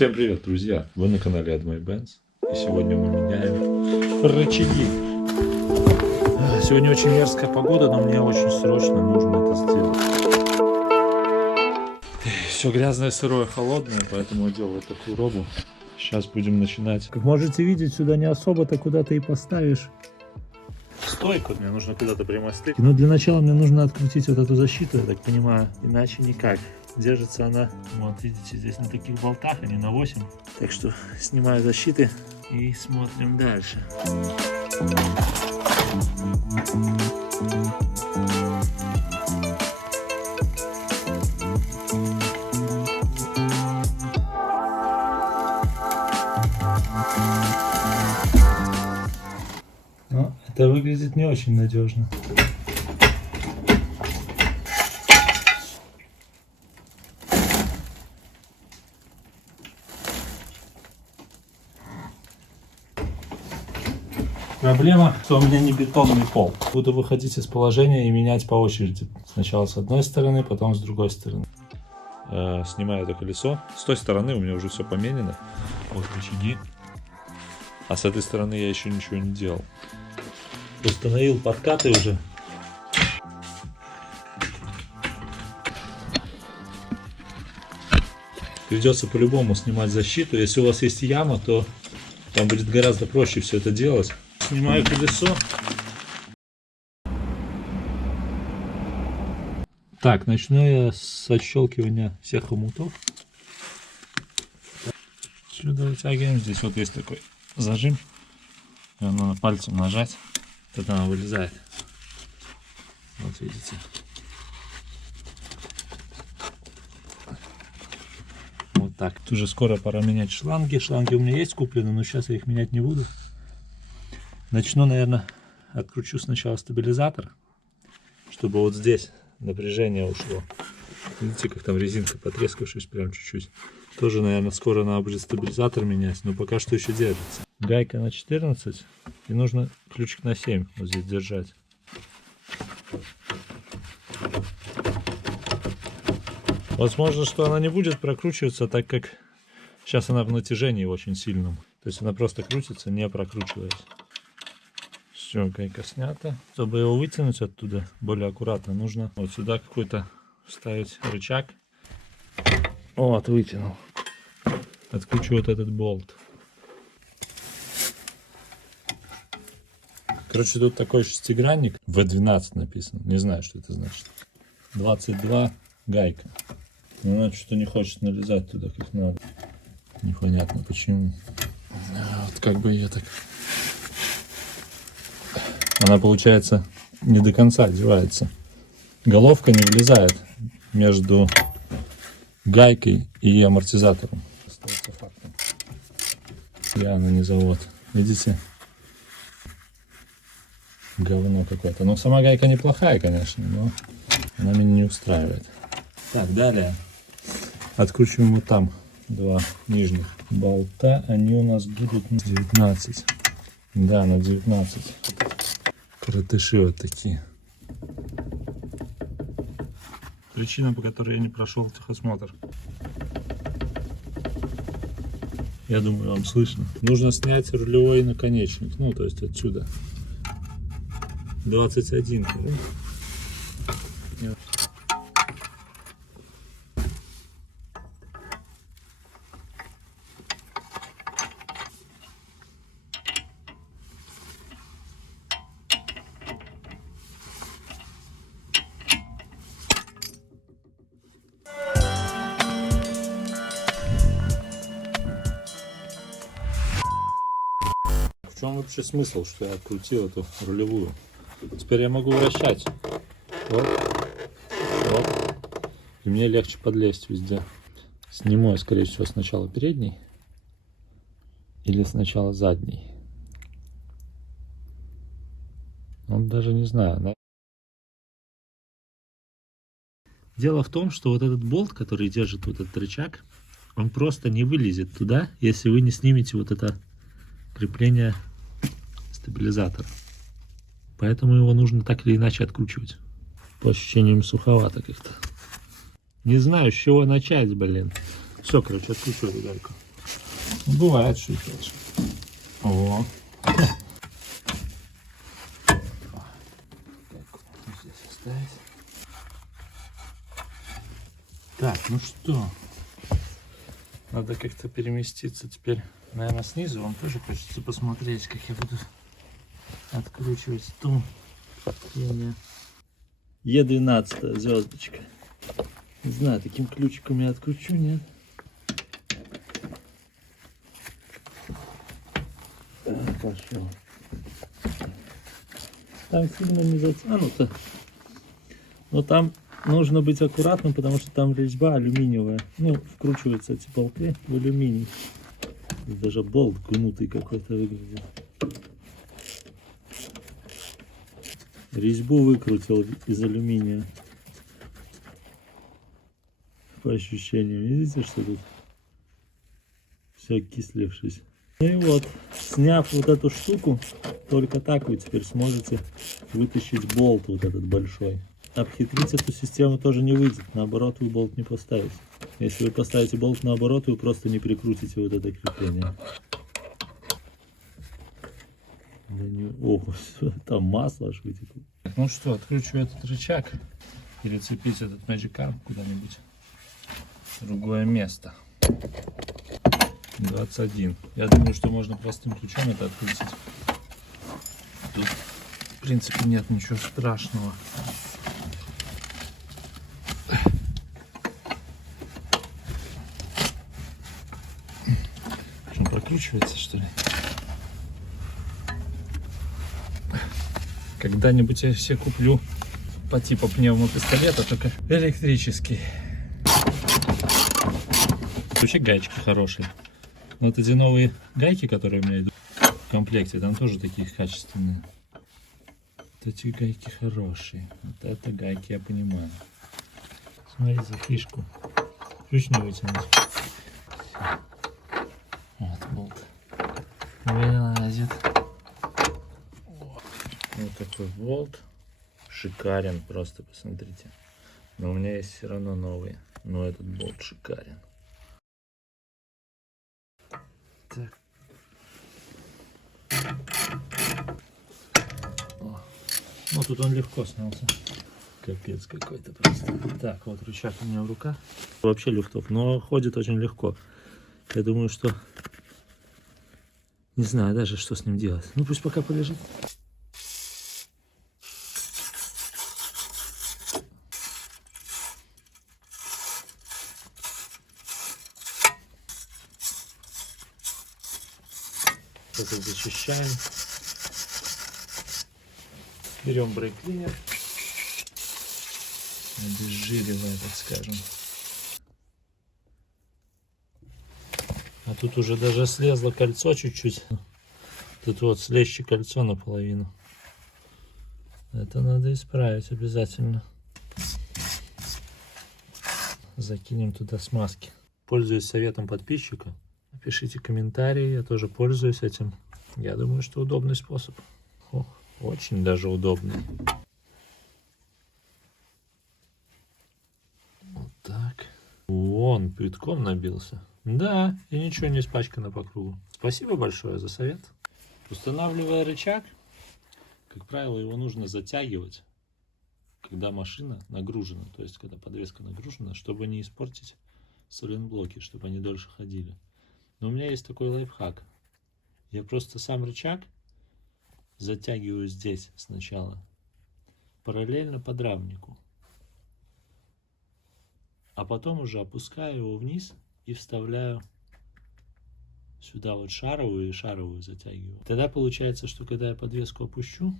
Всем привет, друзья! Вы на канале AddMyBenz. И сегодня мы меняем рычаги. Сегодня очень мерзкая погода, но мне очень срочно нужно это сделать. Все грязное, сырое, холодное, поэтому я делаю такую робу. Сейчас будем начинать. Как можете видеть, сюда не особо-то куда-то и поставишь. Стойку мне нужно куда-то примостить. Но для начала мне нужно открутить вот эту защиту, я так понимаю. Иначе никак. Держится она, вот видите, здесь на таких болтах, они на 8. Так что снимаю защиты и смотрим дальше. Но это выглядит не очень надежно. Проблема, что у меня не бетонный пол. Буду выходить из положения и менять по очереди. Сначала с одной стороны, потом с другой стороны. Снимаю это колесо. С той стороны у меня уже все поменено. Вот рычаги. А с этой стороны я еще ничего не делал. Установил подкаты уже. Придется по-любому снимать защиту. Если у вас есть яма, то там будет гораздо проще все это делать. Снимаю колесо. Так, начну я с отщелкивания всех хомутов. Сюда вытягиваем. Здесь вот есть такой зажим. Его надо пальцем нажать. Тогда она вылезает. Вот видите. Вот так. Тут уже скоро пора менять шланги. Шланги у меня есть куплены, но сейчас я их менять не буду. Начну, наверное, откручу сначала стабилизатор, чтобы вот здесь напряжение ушло. Видите, как там резинка потрескавшись прям чуть-чуть. Тоже, наверное, скоро надо будет стабилизатор менять, но пока что еще держится. Гайка на 14 и нужно ключик на 7 вот здесь держать. Возможно, что она не будет прокручиваться, так как сейчас она в натяжении очень сильном. То есть она просто крутится, не прокручиваясь. Все, гайка снята. Чтобы его вытянуть оттуда более аккуратно, нужно вот сюда какой-то вставить рычаг. Вот, вытянул. Откручу вот этот болт. Короче, тут такой шестигранник. В12 написано. Не знаю, что это значит. 22 гайка. Но она что-то не хочет налезать туда, как надо. Непонятно почему. Вот как бы ее так... Она, получается, не до конца одевается. Головка не влезает между гайкой и амортизатором. Остается фактом. Явно не завод. Видите? Говно какое-то. Но сама гайка неплохая, конечно, но она меня не устраивает. Так, далее. Откручиваем вот там два нижних болта. Они у нас будут на 19. Да, на 19. Коротыши вот такие. Причина, по которой я не прошел техосмотр. Я думаю, вам слышно. Нужно снять рулевой наконечник. Ну, то есть отсюда. 21. В чем вообще смысл, что я открутил эту рулевую? Теперь я могу вращать. Вот. Вот. И мне легче подлезть везде. Сниму я, скорее всего, сначала передний. Или сначала задний. Ну, даже не знаю. Дело в том, что вот этот болт, который держит вот этот рычаг, он просто не вылезет туда, если вы не снимете вот это крепление стабилизатора. Поэтому его нужно так или иначе откручивать. По ощущениям суховато как-то. Не знаю, с чего начать, блин. Все, короче, откручиваю гайку. Ну, бывает, что хочешь. О. Здесь оставить. Так, ну что? Надо как-то переместиться теперь, наверное, снизу. Вам тоже хочется посмотреть, как я буду откручивать ту. Е12 звездочка. Не знаю, таким ключиком я откручу, нет? Пошел. Там сильно не затянуто. Но там нужно быть аккуратным, потому что там резьба алюминиевая. Ну, вкручиваются эти болты в алюминий. Даже болт гнутый какой-то выглядит. Резьбу выкрутил из алюминия. По ощущениям. Видите, что тут все окислившись. Ну и вот, сняв вот эту штуку, только так вы теперь сможете вытащить болт вот этот большой. Обхитрить эту систему тоже не выйдет, наоборот вы болт не поставите. Если вы поставите болт наоборот, вы просто не прикрутите вот это крепление. Ох, там масло аж вытекло. Ну что, откручу этот рычаг, перецепить этот Magic Arm куда-нибудь в другое место. 21. Я думаю, что можно простым ключом это открутить. Тут, в принципе, нет ничего страшного. Что, прокручивается, что ли? Когда-нибудь я все куплю по типу пневмопистолета, только электрический. Вообще гаечки хорошие. Но вот эти новые гайки, которые у меня идут в комплекте, там тоже такие качественные. Вот эти гайки хорошие. Вот это гайки я понимаю. Смотрите фишку. Ключ не вытянуть. Вот болт. Вылазит. Вот такой болт. Шикарен просто, посмотрите. Но у меня есть все равно новый. Но этот болт шикарен. Так. О. Ну тут он легко снялся. Капец какой-то просто. Так, вот рычаг у меня в руках. Вообще люфтов, но ходит очень легко. Я думаю, что... Не знаю даже, что с ним делать. Ну пусть пока полежит. Это зачищаем. Берем брейк-клинер. Обезжиривая, так скажем. А тут уже даже слезло кольцо чуть-чуть. Тут вот слезче кольцо наполовину. Это надо исправить обязательно. Закинем туда смазки. Пользуясь советом подписчика. Пишите комментарии, я тоже пользуюсь этим. Я думаю, что удобный способ. Ох, очень даже удобный. Вот так. Вон, пятком набился. Да, и ничего не испачкано по кругу. Спасибо большое за совет. Устанавливая рычаг, как правило, его нужно затягивать, когда машина нагружена. То есть, когда подвеска нагружена, чтобы не испортить сайлентблоки, чтобы они дольше ходили. Но у меня есть такой лайфхак. Я просто сам рычаг затягиваю здесь сначала, параллельно подрамнику. А потом уже опускаю его вниз и вставляю сюда вот шаровую и шаровую затягиваю. Тогда получается, что когда я подвеску опущу,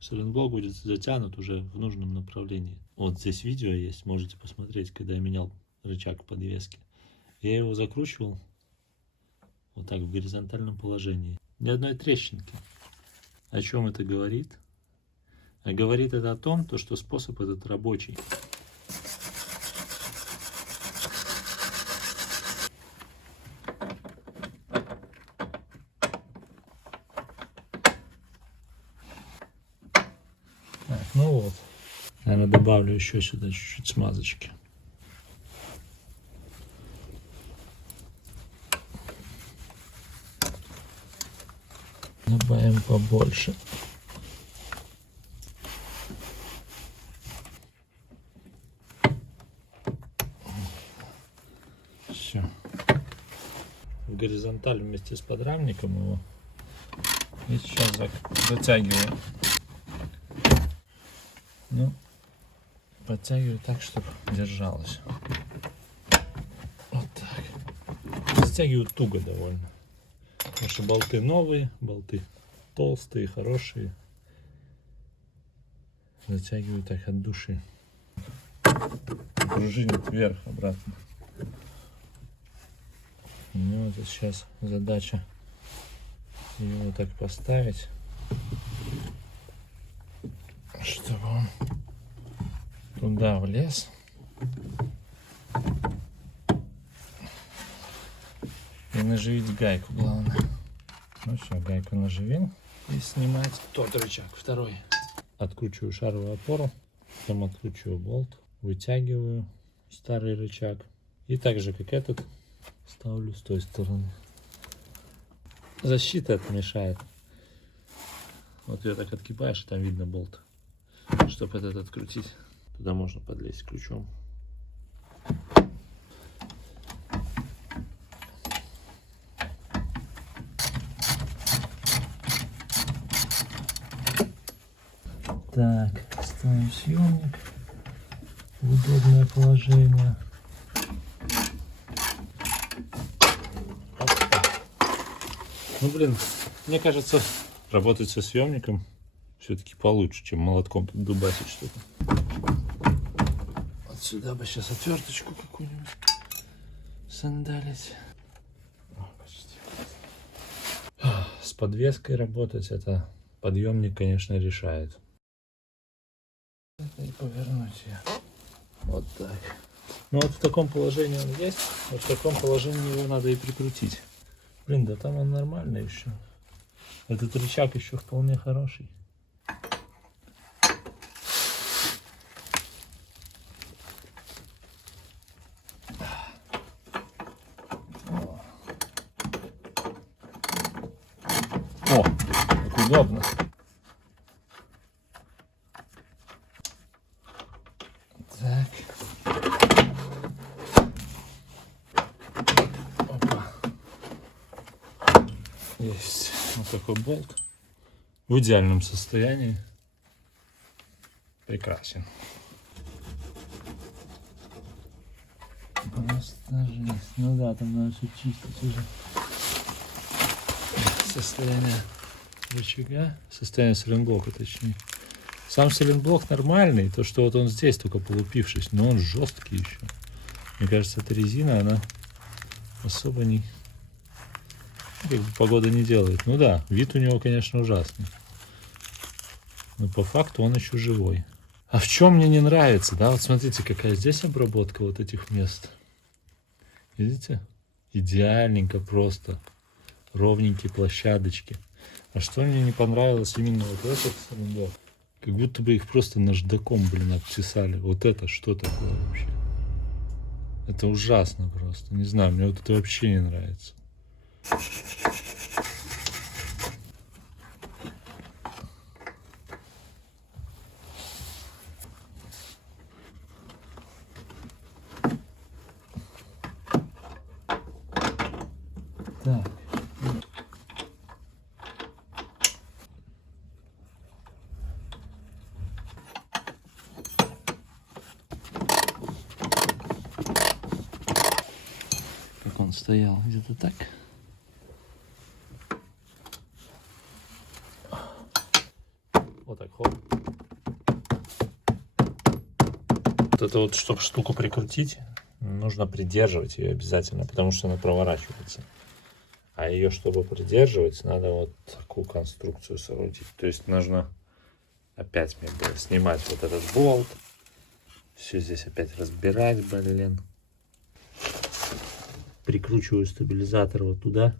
сайлентблок будет затянут уже в нужном направлении. Вот здесь видео есть, можете посмотреть, когда я менял рычаг подвески. Я его закручивал вот так в горизонтальном положении. Ни одной трещинки. О чем это говорит? А говорит это о том, что способ этот рабочий. Так, ну вот. Наверное, добавлю еще сюда чуть-чуть смазочки. Добавим побольше. Все. В горизонталь вместе с подрамником его. И сейчас затягиваю. Ну, подтягиваю так, чтобы держалось. Вот так. Затягиваю туго довольно. Потому что болты новые, болты толстые, хорошие. Затягиваю так от души. Пружинит вверх-обратно. Ну вот сейчас задача его так поставить, чтобы он туда влез. И наживить гайку, главное. Ну все, гайку наживил. И снимать тот рычаг, второй. Откручиваю шаровую опору, потом откручиваю болт, вытягиваю старый рычаг. И так же, как этот, ставлю с той стороны. Защита это мешает. Вот ее так откипаешь, и там видно болт. Чтобы этот открутить, туда можно подлезть ключом. Так, ставим съемник в удобное положение. Ну блин, мне кажется, работать со съемником все-таки получше, чем молотком тут дубасить что-то. Вот сюда бы сейчас отверточку какую-нибудь сандалить. О, почти. С подвеской работать это подъемник, конечно, решает. И повернуть ее. Вот так. Ну вот в таком положении он есть, вот в таком положении его надо и прикрутить. Блин, да там он нормальный еще. Этот рычаг еще вполне хороший. О, как удобно. Так. Опа. Есть вот такой болт. В идеальном состоянии. Прекрасен. Просто жесть. Ну да, там надо все чистить уже. Состояние рычага. Состояние сайлентблока, точнее. Сам сайлентблок нормальный. То, что вот он здесь только полупившись. Но он жесткий еще. Мне кажется, эта резина, она особо не... Как бы погода не делает. Ну да, вид у него, конечно, ужасный. Но по факту он еще живой. А в чем мне не нравится, да? Вот смотрите, какая здесь обработка вот этих мест. Видите? Идеальненько просто. Ровненькие площадочки. А что мне не понравилось именно вот этот сайлентблок? Как будто бы их просто наждаком, блин, обтесали. Вот это что такое вообще? Это ужасно просто. Не знаю, мне вот это вообще не нравится. Так. Как он стоял где-то так. Вот так, хоп. Вот это вот, чтобы штуку прикрутить, нужно придерживать ее обязательно, потому что она проворачивается. А ее, чтобы придерживать, надо вот такую конструкцию соорудить. То есть нужно опять мне было снимать вот этот болт. Все здесь опять разбирать, блин. Прикручиваю стабилизатор вот туда.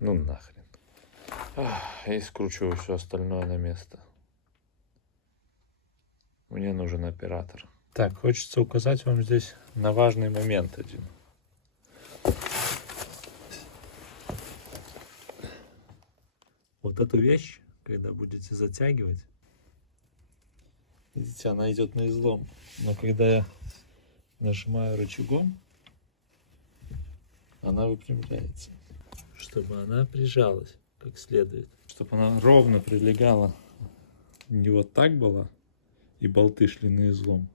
Ну нахрен. И скручиваю все остальное на место. Мне нужен оператор. Так, хочется указать вам здесь на важный момент один. Вот эту вещь, когда будете затягивать, видите, она идет на излом. Но когда я нажимаю рычагом, она выпрямляется, чтобы она прижалась как следует. Чтобы она ровно прилегала. Не вот так была, и болты шли на излом,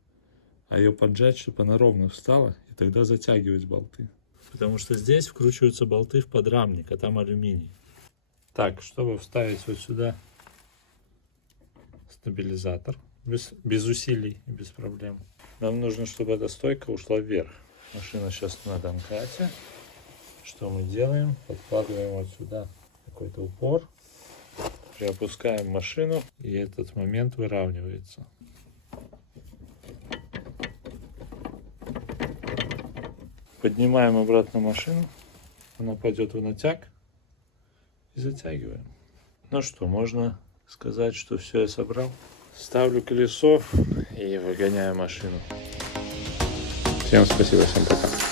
а ее поджать, чтобы она ровно встала, и тогда затягивать болты. Потому что здесь вкручиваются болты в подрамник, а там алюминий. Так, чтобы вставить вот сюда стабилизатор, без усилий и без проблем, нам нужно, чтобы эта стойка ушла вверх. Машина сейчас на домкате. Что мы делаем? Подкладываем вот сюда какой-то упор, приопускаем машину, и этот момент выравнивается. Поднимаем обратно машину, она пойдет в натяг и затягиваем. Ну что, можно сказать, что все я собрал. Ставлю колесо и выгоняю машину. Всем спасибо, всем пока.